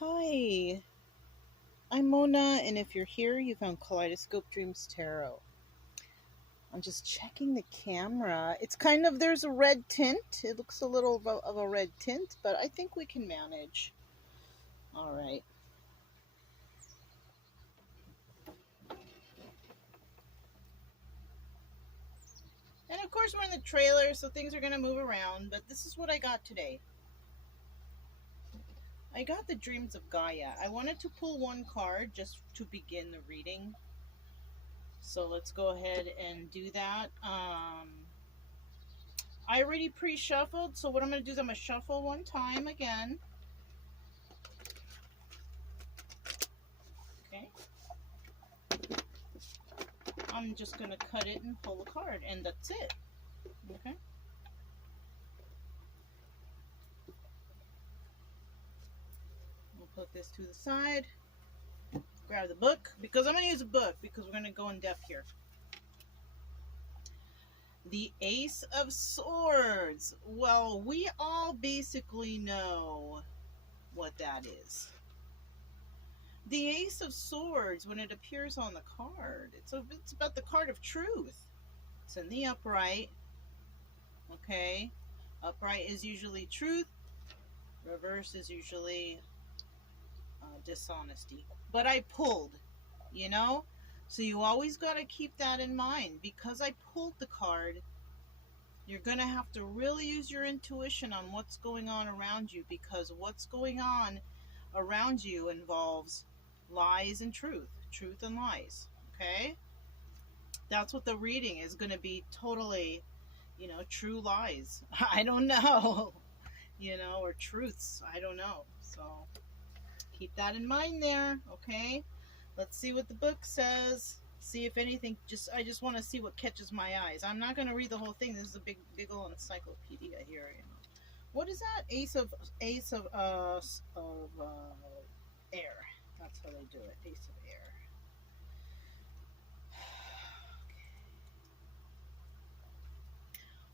Hi, I'm Mona, and if you're here, you found Kaleidoscope Dreams Tarot. I'm just checking the camera. It's kind of, there's a red tint. It looks a little of a red tint, but I think we can manage. All right. And of course, we're in the trailer, so things are going to move around, but this is what I got today. I got the Dreams of Gaia. I wanted to pull one card just to begin the reading. So let's go ahead and do that. I already pre-shuffled, so what I'm going to do is I'm going to shuffle one time again. Okay. I'm just going to cut it and pull a card, and that's it. Okay. We'll put this to the side. Grab the book, because I'm going to use a book, because we're going to go in depth here. The Ace of Swords. Well, we all basically know what that is. The Ace of Swords, when it appears on the card, it's about the card of truth. It's in the upright. Okay. Upright is usually truth. Reverse is usually dishonesty. But I pulled, you know? So you always got to keep that in mind. Because I pulled the card, you're going to have to really use your intuition on what's going on around you, because what's going on around you involves lies and truth and lies. Okay? That's what the reading is going to be, totally, true lies. I don't know, or truths. I don't know. So keep that in mind there. Okay? Let's see what the book says. See if anything, I just want to see what catches my eyes. I'm not going to read the whole thing. This is a big old encyclopedia here. What is that? Ace of air. That's how they do it. Ace of air.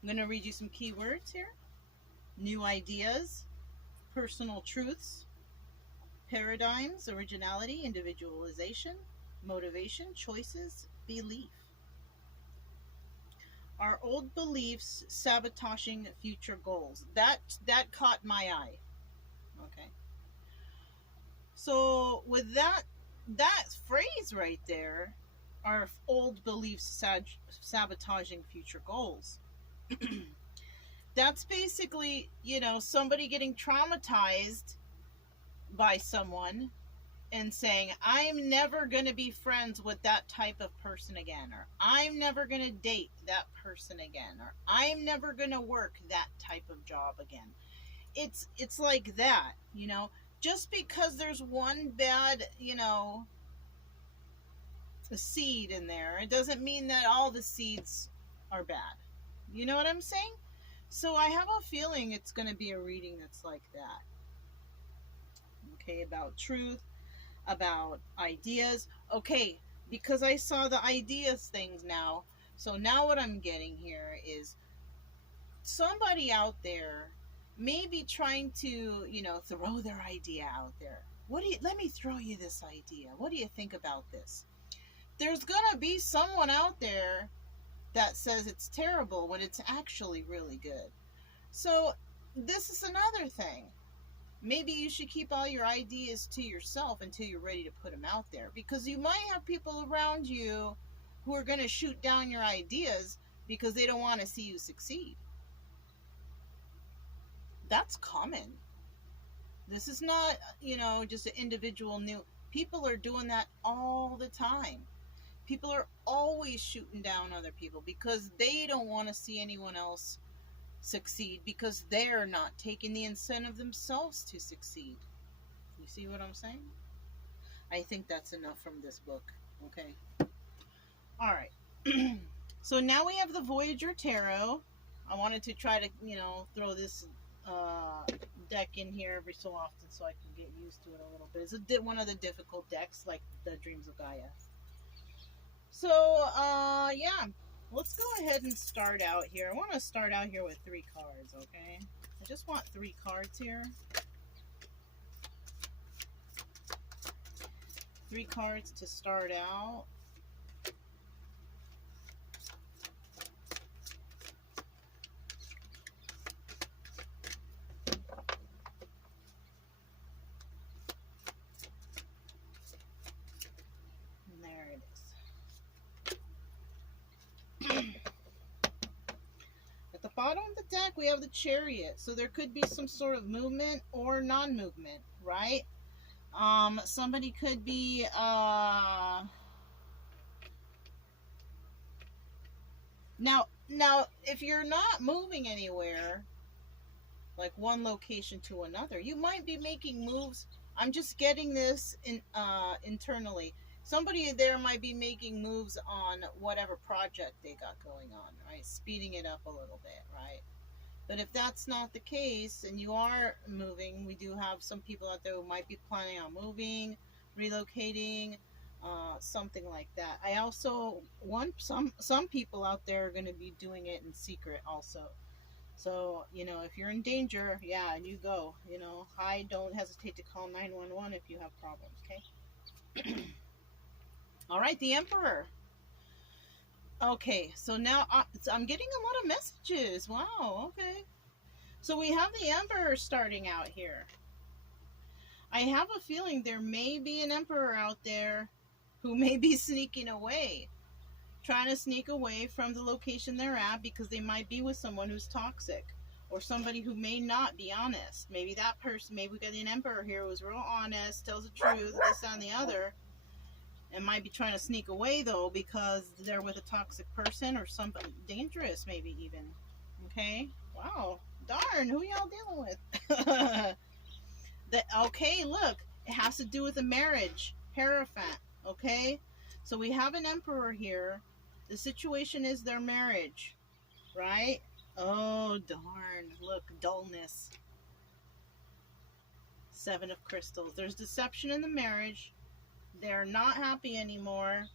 I'm going to read you some keywords here. New ideas, personal truths, paradigms, originality, individualization, motivation, choices, belief. Are old beliefs sabotaging future goals? That caught my eye. Okay. So with that phrase right there, are old beliefs sabotaging future goals? That's basically, somebody getting traumatized by someone and saying, I'm never going to be friends with that type of person again, or I'm never going to date that person again, or I'm never going to work that type of job again. It's like that, just because there's one bad, a seed in there, it doesn't mean that all the seeds are bad. You know what I'm saying? So I have a feeling it's going to be a reading that's like that. Okay, about truth, about ideas. Okay, because I saw the ideas things now. So now what I'm getting here is somebody out there maybe trying to, throw their idea out there. Let me throw you this idea. What do you think about this? There's going to be someone out there that says it's terrible when it's actually really good. So this is another thing. Maybe you should keep all your ideas to yourself until you're ready to put them out there, because you might have people around you who are going to shoot down your ideas because they don't want to see you succeed. That's common. This is not, just an individual new. People are doing that all the time. People are always shooting down other people because they don't want to see anyone else succeed, because they're not taking the incentive themselves to succeed. You see what I'm saying? I think that's enough from this book. Okay. All right. So now we have the Voyager Tarot. I wanted to try to, throw this deck in here every so often so I can get used to it a little bit. It's one of the difficult decks, like the Dreams of Gaia. So, yeah. Let's go ahead and start out here. I want to start out here with 3 cards, okay? I just want 3 cards here. 3 cards to start out. And there it is. At the bottom of the deck, we have the Chariot. So there could be some sort of movement or non-movement, right? Somebody could be, now, if you're not moving anywhere, like one location to another, you might be making moves. I'm just getting this internally. Somebody there might be making moves on whatever project they got going on, right? Speeding it up a little bit, right? But if that's not the case and you are moving, we do have some people out there who might be planning on moving, relocating, something like that. I also want some people out there are going to be doing it in secret also. So, you know, if you're in danger, yeah, you go. You know, don't hesitate to call 911 if you have problems, okay? All right, the Emperor. Okay, so now I'm getting a lot of messages. Wow, okay. So we have the Emperor starting out here. I have a feeling there may be an Emperor out there who may be sneaking away. Trying to sneak away from the location they're at because they might be with someone who's toxic. Or somebody who may not be honest. Maybe that person, maybe we got an Emperor here who's real honest, tells the truth, this, that, and the other. And might be trying to sneak away, though, because they're with a toxic person or somebody dangerous, maybe even. Okay? Wow. Darn, who y'all dealing with? Okay, look. It has to do with a marriage. Hierophant. Okay? So we have an Emperor here. The situation is their marriage. Right? Oh, darn. Look, dullness. 7 of Crystals. There's deception in the marriage. They're not happy anymore.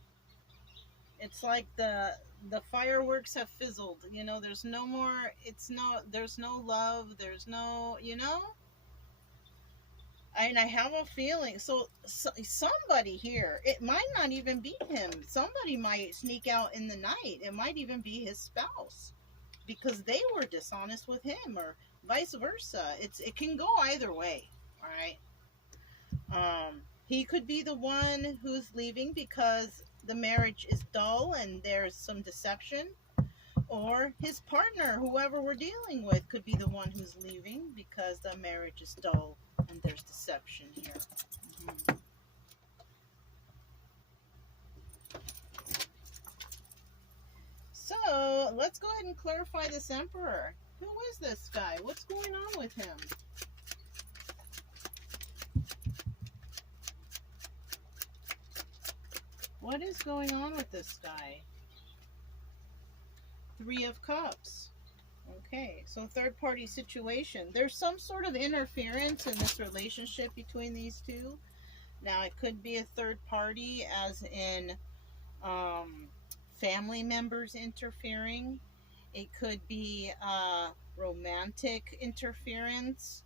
It's like the fireworks have fizzled. You know, there's no more, there's no love, there's no, you know? And I have a feeling, so somebody here, it might not even be him. Somebody might sneak out in the night. It might even be his spouse. Because they were dishonest with him, or vice versa. It can go either way, all right? He could be the one who's leaving because the marriage is dull and there's some deception. Or his partner, whoever we're dealing with, could be the one who's leaving because the marriage is dull and there's deception here. Mm-hmm. So, let's go ahead and clarify this Emperor. Who is this guy? What's going on with him? What is going on with this guy? 3 of Cups. Okay, so third party situation. There's some sort of interference in this relationship between these two. Now, it could be a third party, as in family members interfering. It could be romantic interference.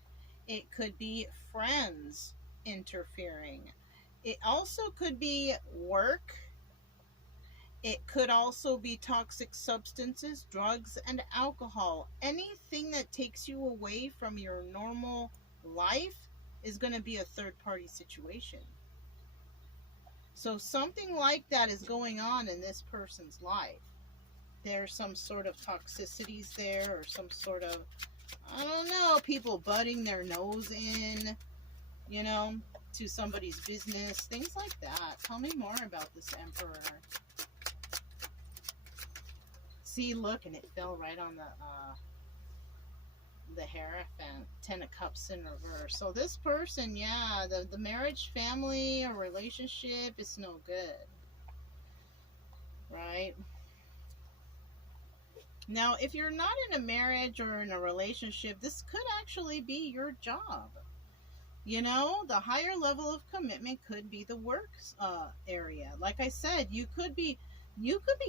It could be friends interfering. It also could be work. It could also be toxic substances, drugs, and alcohol. Anything that takes you away from your normal life is going to be a third-party situation. So something like that is going on in this person's life. There's some sort of toxicities there, or some sort of, I don't know, people butting their nose in, you know, to somebody's business, things like that. Tell me more about this Emperor. See, look, and it fell right on the Hierophant. 10 of Cups in reverse. So this person, yeah, the marriage, family, or relationship is no good. Right? Now, if you're not in a marriage or in a relationship, this could actually be your job. You know, the higher level of commitment could be the work area. Like I said, you could be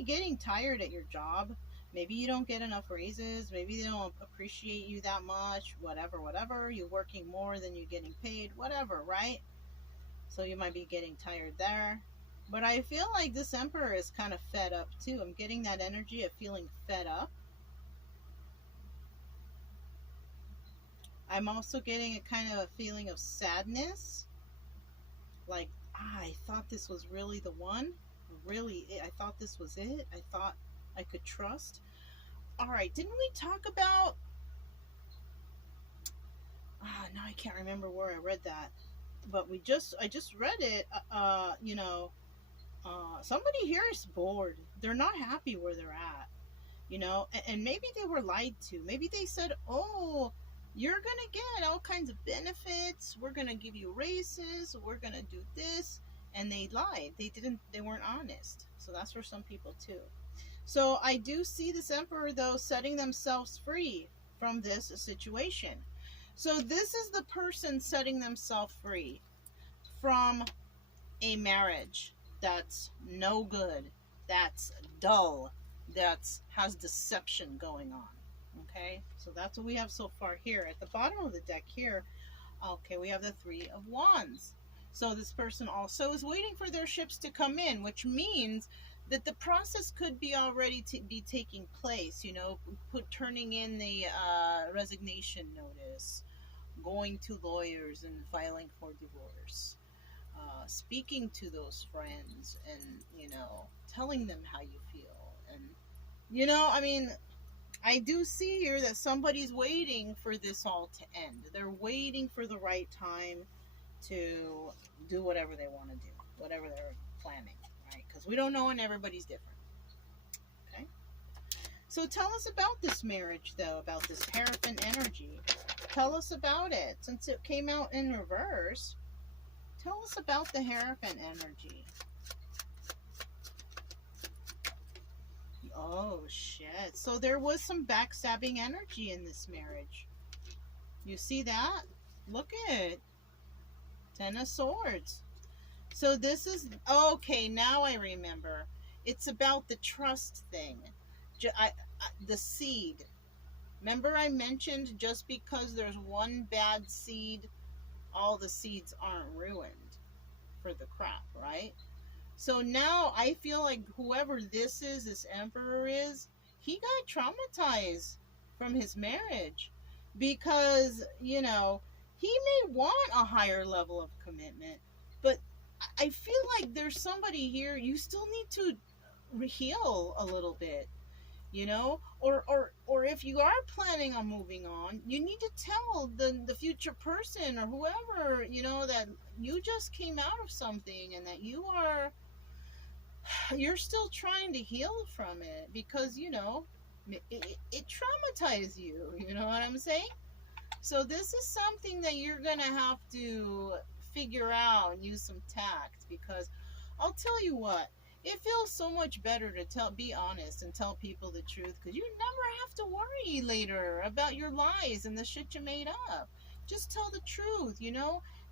getting tired at your job. Maybe you don't get enough raises. Maybe they don't appreciate you that much. Whatever. You're working more than you're getting paid. Whatever, right? So you might be getting tired there. But I feel like this Emperor is kind of fed up too. I'm getting that energy of feeling fed up. I'm also getting a kind of a feeling of sadness. Like, I thought this was really the one. Really, I thought this was it. I thought I could trust. All right, didn't we talk about. Now I can't remember where I read that. But I just read it. Somebody here is bored. They're not happy where they're at, and maybe they were lied to. Maybe they said, oh, you're gonna get all kinds of benefits, we're gonna give you raises, we're gonna do this, and they lied. They weren't honest. So that's for some people too. So I do see this Emperor though setting themselves free from this situation. So this is the person setting themselves free from a marriage that's no good, that's dull, that has deception going on. Okay, so that's what we have so far here. At the bottom of the deck here, okay, we have the Three of Wands. So this person also is waiting for their ships to come in, which means that the process could be already be taking place. Turning in the resignation notice, going to lawyers and filing for divorce, speaking to those friends, and telling them how you feel. And I mean, I do see here that somebody's waiting for this all to end. They're waiting for the right time to do whatever they want to do, whatever they're planning, right? Because we don't know, and everybody's different. Okay, so tell us about this marriage though, about this Hierophant energy. Tell us about it. Since it came out in reverse, tell us about the Hierophant energy. Oh, shit. So there was some backstabbing energy in this marriage. You see that? Look at it. Ten of Swords. So this is... Okay, now I remember. It's about the trust thing. The seed. Remember I mentioned just because there's one bad seed, all the seeds aren't ruined for the crop, right? So now I feel like whoever this Emperor is, he got traumatized from his marriage because, he may want a higher level of commitment, but I feel like there's somebody here, you still need to heal a little bit, or if you are planning on moving on, you need to tell the future person or whoever, that you just came out of something and that you're still trying to heal from it because it traumatized you. You know what I'm saying? So this is something that you're gonna have to figure out and use some tact, because I'll tell you what, it feels so much better to be honest and tell people the truth, because you never have to worry later about your lies and the shit you made up. Just tell the truth,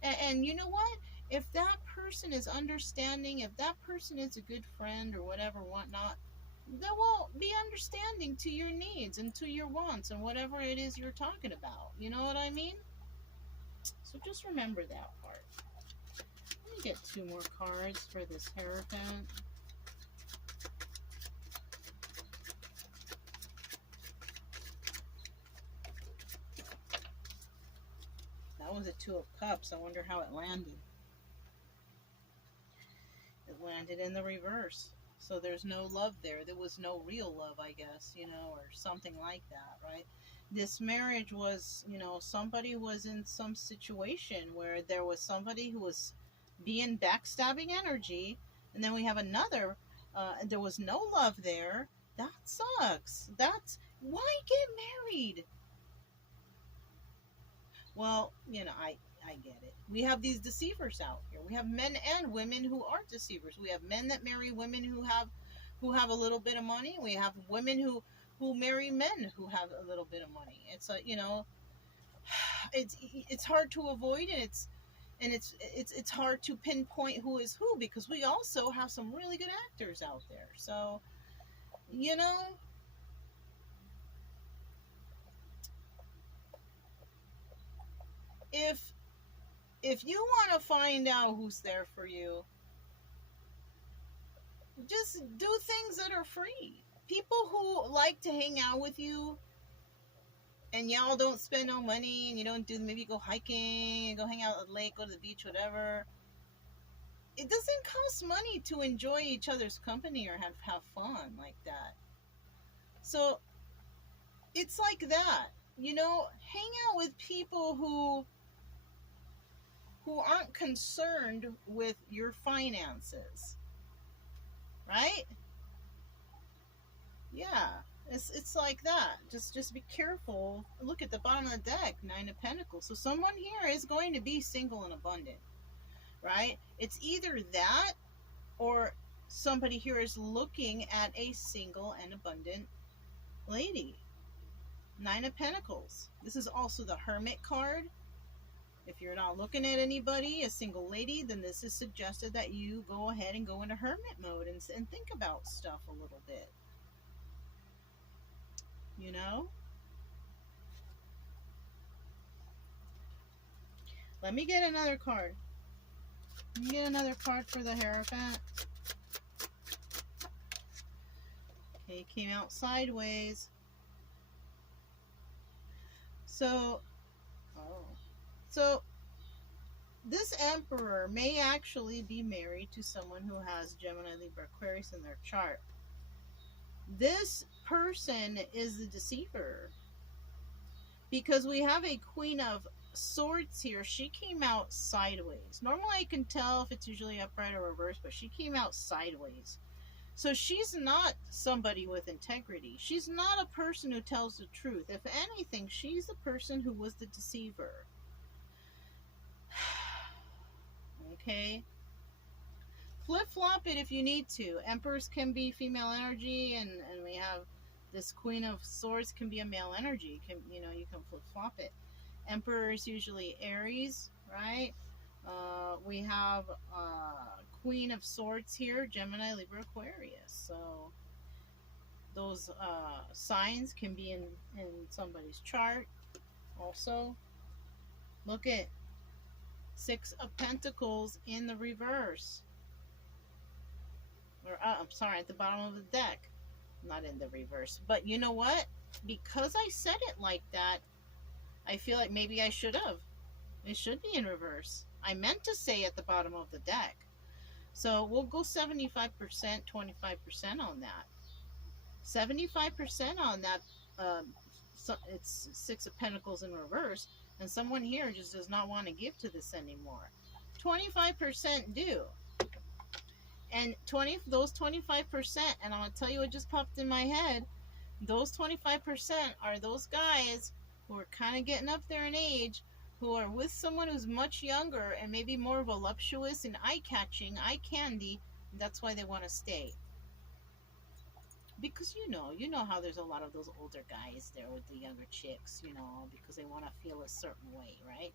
and you know what, if that person is understanding, if that person is a good friend or whatever, whatnot, they will be understanding to your needs and to your wants and whatever it is you're talking about. You know what I mean? So just remember that part. Let me get 2 more cards for this Hierophant. That was a 2 of Cups. I wonder how it landed. It landed in the reverse. So there's no love there. There was no real love, I guess, or something like that, right? This marriage was, somebody was in some situation where there was somebody who was being backstabbing energy, and then we have another, there was no love there. That sucks. Why get married? Well, I get it. We have these deceivers out here. We have men and women who are deceivers. We have men that marry women who have a little bit of money. We have women who marry men who have a little bit of money. It's it's hard to avoid, and it's hard to pinpoint who is who, because we also have some really good actors out there. So, if if you want to find out who's there for you, just do things that are free. People who like to hang out with you and y'all don't spend no money and you don't do, maybe go hiking, go hang out at the lake, go to the beach, whatever. It doesn't cost money to enjoy each other's company or have fun like that. So it's like that. You know, hang out with people who aren't concerned with your finances. Right? Yeah. It's like that. Just be careful. Look at the bottom of the deck, Nine of Pentacles. So someone here is going to be single and abundant. Right? It's either that or somebody here is looking at a single and abundant lady. Nine of Pentacles. This is also the Hermit card. If you're not looking at anybody, a single lady, then this is suggested that you go ahead and go into hermit mode and think about stuff a little bit. You know? Let me get another card. Let me get another card for the Hierophant. Okay, came out sideways. So this Emperor may actually be married to someone who has Gemini, Libra, Aquarius in their chart. This person is the deceiver. Because we have a Queen of Swords here. She came out sideways. Normally I can tell if it's usually upright or reversed, but she came out sideways. So she's not somebody with integrity. She's not a person who tells the truth. If anything, she's the person who was the deceiver. Okay? Flip-flop it if you need to. Emperors can be female energy, and we have this Queen of Swords can be a male energy. You can flip-flop it. Emperor is usually Aries, right? We have Queen of Swords here, Gemini, Libra, Aquarius. So those signs can be in somebody's chart. Also, look at Six of Pentacles in the reverse. Or I'm sorry, at the bottom of the deck. Not in the reverse. But you know what? Because I said it like that, I feel like maybe I should have. It should be in reverse. I meant to say at the bottom of the deck. So we'll go 75%, 25% on that. 75% on that. So it's Six of Pentacles in reverse. And someone here just does not want to give to this anymore. 25% do. And those 25%, and I'm going to tell you what just popped in my head, those 25% are those guys who are kind of getting up there in age, who are with someone who's much younger and maybe more voluptuous and eye-catching, eye candy. That's why they want to stay. Because you know how there's a lot of those older guys there with the younger chicks, because they want to feel a certain way, right?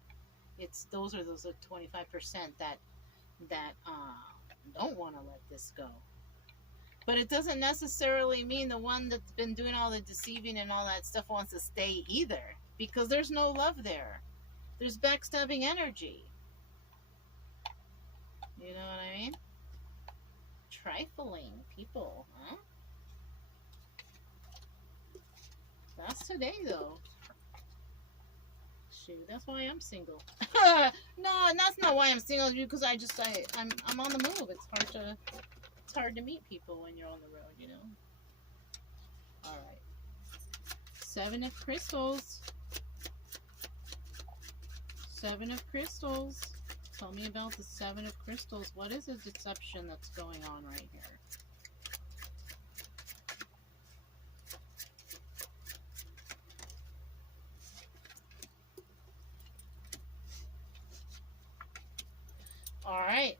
Those are 25% that don't want to let this go. But it doesn't necessarily mean the one that's been doing all the deceiving and all that stuff wants to stay either, because there's no love there. There's backstabbing energy. You know what I mean? Trifling people, huh? That's today, though. Shoot, that's why I'm single. No, that's not why I'm single. Because I'm on the move. It's hard to meet people when you're on the road, All right. Seven of Crystals. Seven of Crystals. Tell me about the Seven of Crystals. What is the deception that's going on right here? All right.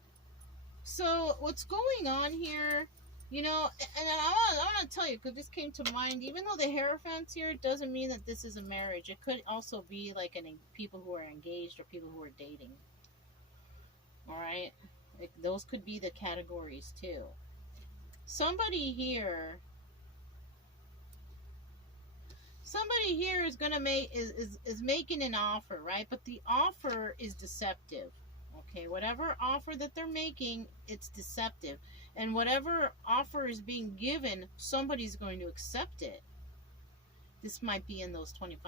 So what's going on here, and I want to tell you, because this came to mind, even though the Hierophant's here, it doesn't mean that this is a marriage. It could also be like people who are engaged or people who are dating. All right? Those could be the categories too. Somebody here Somebody here is gonna make is making an offer, right? But the offer is deceptive. Okay, whatever offer that they're making, it's deceptive. And whatever offer is being given, somebody's going to accept it. This might be in those 25%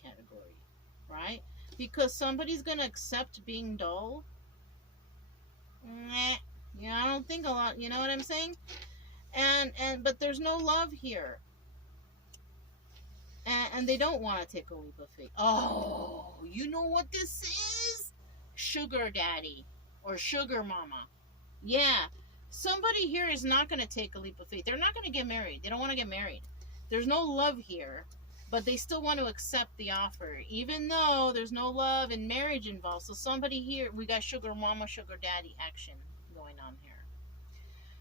category, right? Because somebody's going to accept being dull. Meh. Yeah, I don't think a lot, you know what I'm saying? But there's no love here. And they don't want to take a leap of faith. Oh, you know what this is? Sugar daddy or sugar mama. Yeah. Somebody here is not going to take a leap of faith. They're not going to get married. They don't want to get married. There's no love here, but they still want to accept the offer, even though there's no love and marriage involved. So somebody here, we got sugar mama, sugar daddy action going on here.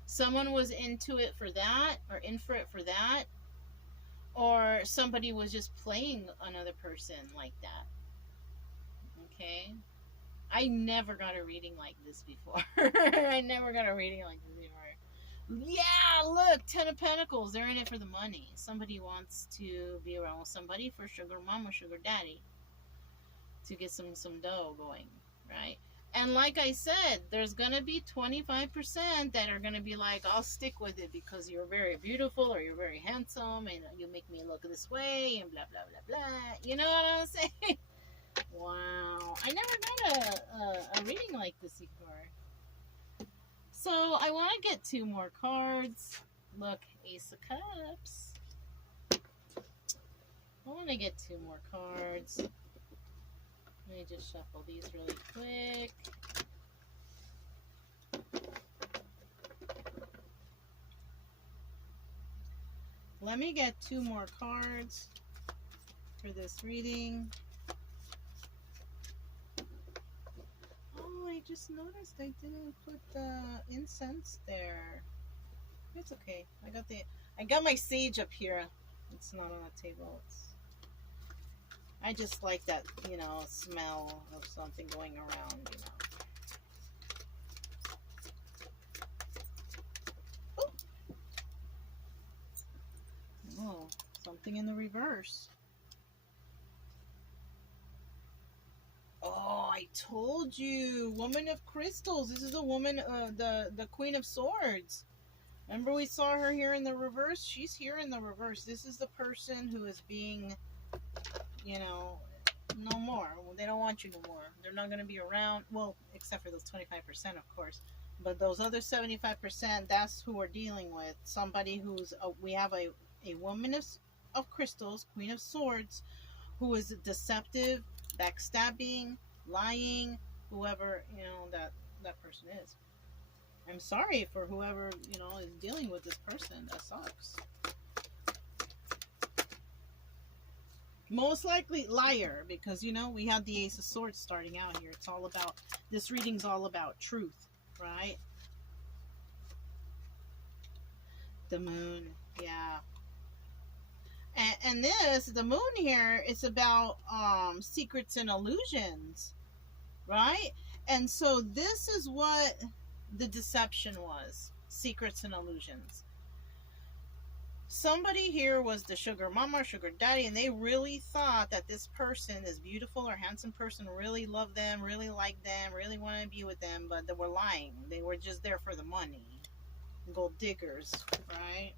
Someone was into it for that, or in for it for that, or somebody was just playing another person like that. Okay? I never got a reading like this before. I never got a reading like this before. Yeah, look, 10 of Pentacles. They're in it for the money. Somebody wants to be around with somebody for sugar mama, sugar daddy, to get some dough going, right? And like I said, there's going to be 25% that are going to be like, I'll stick with it because you're very beautiful or you're very handsome and you make me look this way and blah, blah, blah, blah. You know what I'm saying? Wow. I never got a reading like this before. So I want to get 2 more cards. Look, Ace of Cups. I want to get 2 more cards. Let me just shuffle these really quick. Let me get 2 more cards for this reading. Oh, I just noticed I didn't put the incense there. It's okay. I got my sage up here. It's not on the table. I just like that, you know, smell of something going around, you know. Oh, something in the reverse. Oh, I told you. Woman of Crystals. This is a woman, the Queen of Swords. Remember we saw her here in the reverse? She's here in the reverse. This is the person who is being, you know, no more. Well, they don't want you no more. They're not going to be around. Well, except for those 25%, of course. But those other 75%, that's who we're dealing with. Somebody who's, we have a woman of crystals, Queen of Swords, who is deceptive, backstabbing, lying, whoever, you know, that person is. I'm sorry for whoever, you know, is dealing with this person. That sucks. Most likely liar, because, you know, we have the Ace of Swords starting out here. It's all about, this reading's all about truth, right? The moon, yeah. And this, the moon here, is about secrets and illusions, right? And so this is what the deception was. Secrets and illusions. Somebody here was the sugar mama or sugar daddy, and they really thought that this person, this beautiful or handsome person, really loved them, really liked them, really wanted to be with them, but they were lying. They were just there for the money. Gold diggers, right?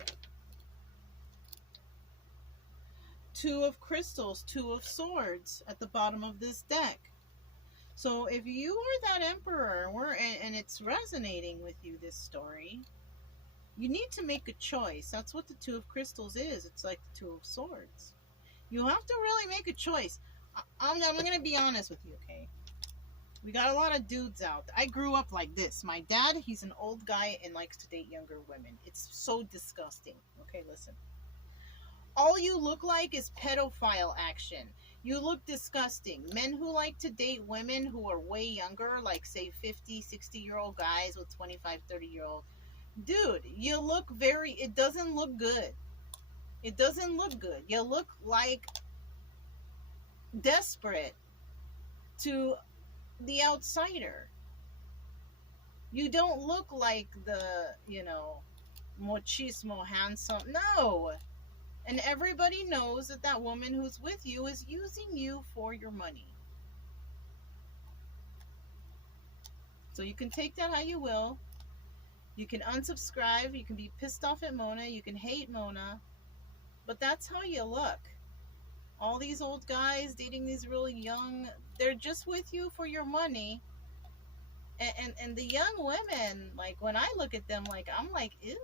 2 of Crystals, 2 of Swords at the bottom of this deck. So if you are that Emperor, and it's resonating with you, this story, you need to make a choice. That's what the 2 of Crystals is. It's like the 2 of Swords. You have to really make a choice. I'm going to be honest with you, okay? We got a lot of dudes out. I grew up like this. My dad, he's an old guy and likes to date younger women. It's so disgusting. Okay, listen. All you look like is pedophile action. You look disgusting. Men who like to date women who are way younger, like say 50, 60-year-old guys with 25, 30-year-old. Dude, you look it doesn't look good. It doesn't look good. You look like desperate to the outsider. You don't look like the, you know, machismo handsome. No. And everybody knows that that woman who's with you is using you for your money. So you can take that how you will. You can unsubscribe. You can be pissed off at Mona. You can hate Mona. But that's how you look. All these old guys dating these really young, they're just with you for your money. And the young women, like, when I look at them, like, I'm like, ew.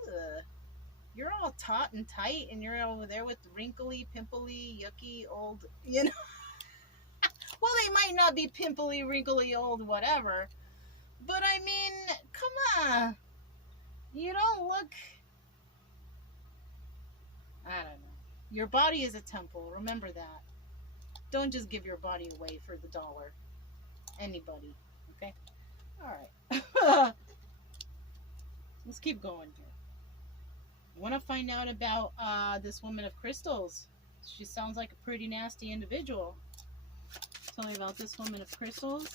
You're all taut and tight, and you're over there with wrinkly, pimply, yucky, old, you know. Well, they might not be pimply, wrinkly, old, whatever. But I mean, come on. You don't look... I don't know. Your body is a temple. Remember that. Don't just give your body away for the dollar. Anybody. Okay? Alright. Let's keep going here. I want to find out about this woman of crystals. She sounds like a pretty nasty individual. Tell me about this woman of crystals.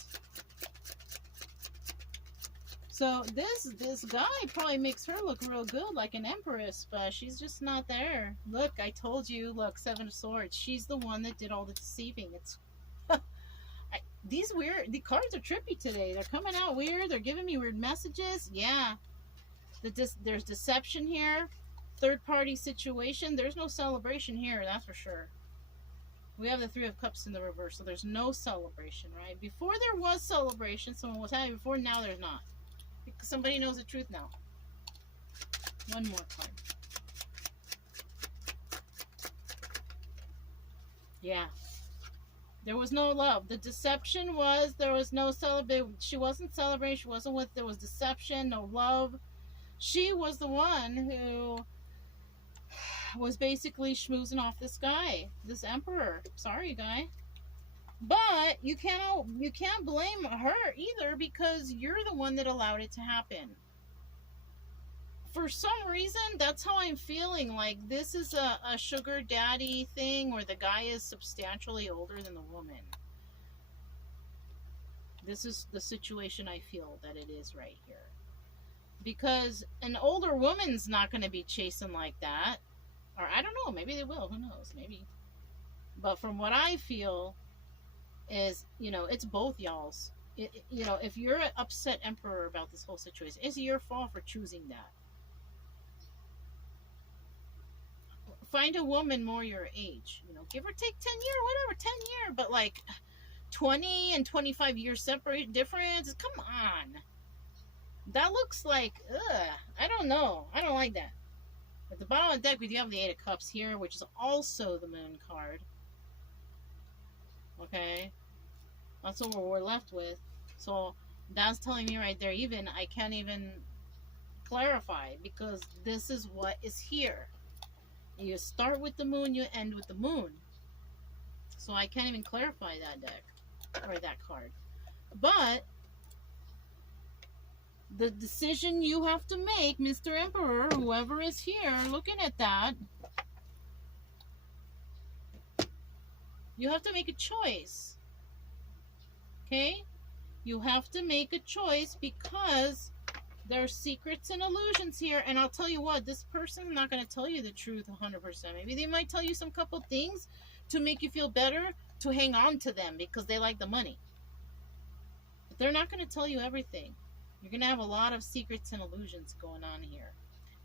So this guy probably makes her look real good, like an empress, but she's just not there. Look, I told you. Look, Seven of Swords. She's the one that did all the deceiving. It's the cards are trippy today. They're coming out weird. They're giving me weird messages. Yeah, there's deception here. Third-party situation. There's no celebration here, that's for sure. We have the Three of Cups in the reverse, so there's no celebration, right? Before there was celebration, someone was happy before, now there's not. Because somebody knows the truth now. One more card. Yeah. There was no love. The deception was, there was no celebration. She wasn't celebrating, she wasn't with, there was deception, no love. She was the one who was basically schmoozing off this guy, this emperor. Sorry, guy. But you can't blame her either, because you're the one that allowed it to happen. For some reason, that's how I'm feeling. Like, this is a sugar daddy thing where the guy is substantially older than the woman. This is the situation I feel that it is right here. Because an older woman's not going to be chasing like that. Or I don't know, maybe they will, who knows, maybe. But from what I feel is, you know, it's both y'all's. You know, if you're an upset emperor about this whole situation, it's your fault for choosing that. Find a woman more your age, you know, give or take 10 years, whatever, 10 years, but like 20 and 25 years separate difference, come on. That looks like, I don't know. I don't like that. At the bottom of the deck, we do have the Eight of Cups here, which is also the Moon card. Okay? That's what we're left with. So, that's telling me right there, even, I can't even clarify, because this is what is here. You start with the Moon, you end with the Moon. So, I can't even clarify that deck, or that card. But the decision you have to make, Mr. Emperor, whoever is here looking at that, you have to make a choice. Okay? You have to make a choice, because there's secrets and illusions here. And I'll tell you what, this person's not going to tell you the truth 100%. Maybe they might tell you some couple things to make you feel better, to hang on to them because they like the money. But they're not going to tell you everything. You're going to have a lot of secrets and illusions going on here.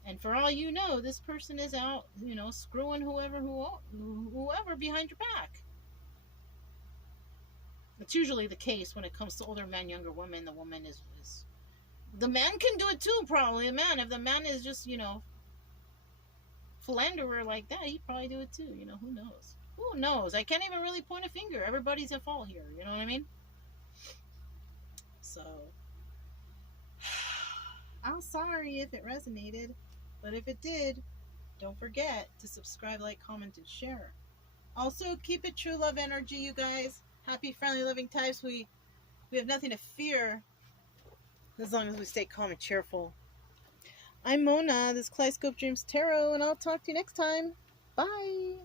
And for all you know, this person is out, you know, screwing whoever behind your back. It's usually the case when it comes to older men, younger women. The woman is the man can do it too, probably. The man, if the man is just, you know, philanderer like that, he'd probably do it too. You know, who knows? Who knows? I can't even really point a finger. Everybody's at fault here. You know what I mean? So, I'm sorry if it resonated, but if it did, don't forget to subscribe, like, comment, and share. Also, keep it true love energy, you guys. Happy, friendly, loving types. We have nothing to fear as long as we stay calm and cheerful. I'm Mona. This is Kaleidoscope Dreams Tarot, and I'll talk to you next time. Bye.